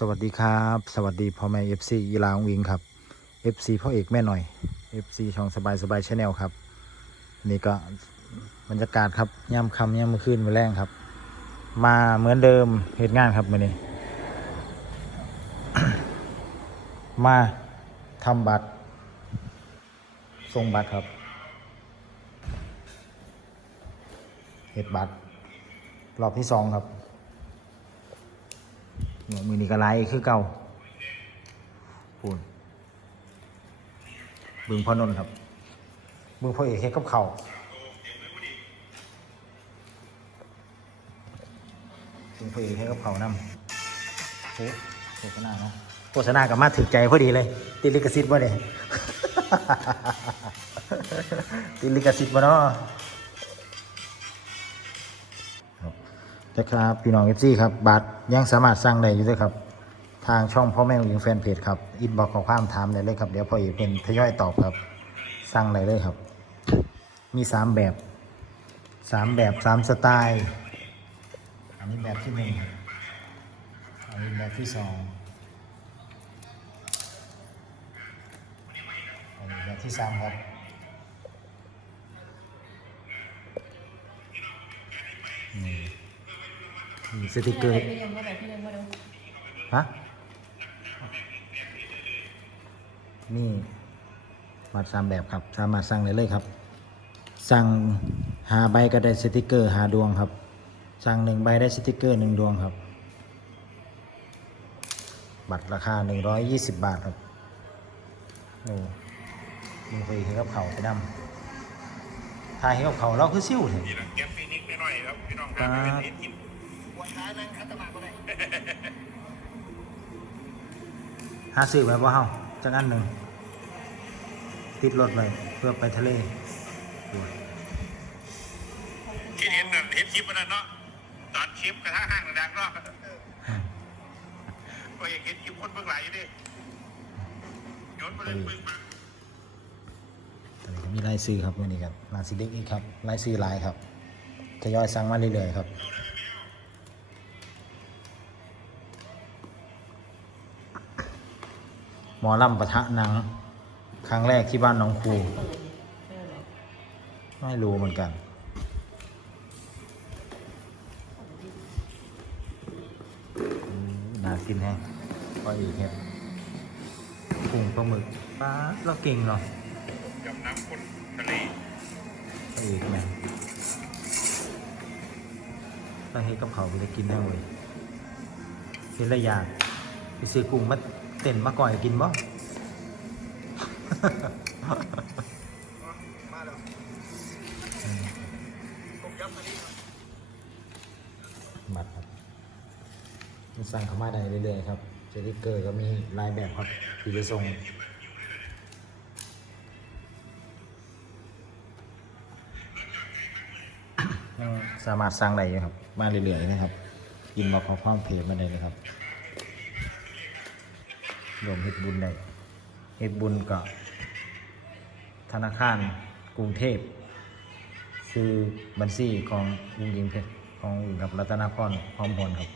สวัสดีครับ สวัสดีพ่อแม่ FC อีลาองวิงครับ FC พ่อเอกแม่หน่อย FC ช่องสบายสบายชาแนลครับ นี่ก็บรรยากาศครับย่ำคำย่ำมือคืนมือแรงครับ มาเหมือนเดิมเหตุงานครับมือนี้ มาทำบัตรส่งบัตรครับเหตุบัตรรอบที่สองครับ เนี่ยมือนี้ก็ไล่คือเก่าพูนบึงพอนนท์ครับบึงพ่อเอกเฮ็ดกับเขาบึงพ่อเอกเฮ็ดกับเขาวนำโอ้โฆษณาเนาะโฆษณากับมาถึกใจพอดีเลยติลิขสิทธิ์บ่เนี่ยติลิขสิทธิ์บ่เนาะ นะครับพี่น้องเอฟซีครับบัตรยังสามารถสั่งได้อยู่ด้วยครับ ทางช่องพ่อแม่ของหญิงแฟนเพจครับอินบอกขอความถามได้เลยครับเดี๋ยวพ่อเอกเป็นทยอยตอบครับสั่งได้เลยครับ มีสามแบบสามแบบสามสไตล์ อันนี้แบบที่หนึ่งอันนี้แบบที่สองอันนี้แบบที่สามครับ มีสติกเกอร์พี่ยังไม่ได้พี่ยังไม่ได้ฮะนี่บัตรสามแบบครับ สามารถสั่งได้เลยครับ สั่งหาใบก็ได้สติกเกอร์หาดวงครับ สั่งหนึ่งใบได้สติกเกอร์หนึ่งดวงครับ บัตรราคา 120 บาทครับโอ้มีฟรีให้กับเขาไปนำถ่ายให้กับเขาเราคือซิ่วเถอะนี่แหละแก๊ปฟินิกนิดหน่อยครับพี่น้องครัหาบเป็น เอ็นกินหาซื้อไว้บ่เฮาจังอันหนึ่งติดรถไว้เพื่อไปทะเลคิดเห็นนั่นเห็นคลิปมันนั่นเนาะตอนคลิปกระทะห้างดังๆเนาะก็ยังเห็นคลิปคนเบื้องหลังอยู่ดิโยนมาเลยปึ้งมาตอนนี้ก็มีรายซื้อครับวันนี้ครับนาซิเด็กอีกครับรายซื้อหลายครับทยอยสั่งมาเรื่อยๆครับ มอลำปะทะหนัง ครั้งแรกที่บ้านหน้องครู ไม่รู้เหมือนกันอืมน่ากินแฮงก็อีกเห็ดกุ้งปลาหมึกปลาเราเก่งเนาะยำน้ำข้นทะเลก็อีกแม่งถ้าเฮ็ดกับเขาวไปจะกินได้เลยเห็นละอย่างไปซื้อกุ้งมา เต้นมาก่อยกินบ่บัตรครับมันสั่งเข้ามาได้เรื่อยๆครับสติกเกอร์ก็มีหลายแบบครับที่จะส่งยังสามารถสั่งได้อยู่ครับ มาเรื่อยๆนะครับ ยินบอกขอความเพจมาได้เลยครับ รวมเฮ็ดบุญได้เฮ็ดบุญกับธนาคารกรุงเทพ คือบัญชีของลุงยิงเพชรของลุงกับรัตนพรพร้อมพลครับ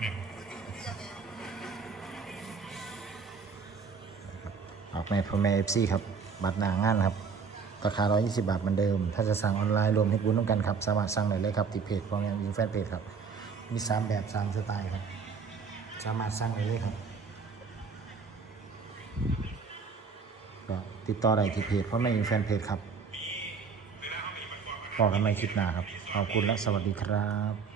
แล้วมาเนี่ยออกในพ่อแม่เอฟซีครับ บัตรหนางานครับ ราคา 120 บาทเหมือนเดิม ถ้าจะสั่งออนไลน์รวมให้บุญต้องกันครับ สามารถสั่งได้เลยครับที่เพจของยังยิงแฟนเพจครับ มี 3 แบบ 3 สไตล์ครับ สามารถสั่งได้เลยครับ ก็ติดต่อได้ที่เพจเพราะไม่ยิงแฟนเพจครับบอกกันใหม่คลิปหน้าครับ ขอบคุณและสวัสดีครับ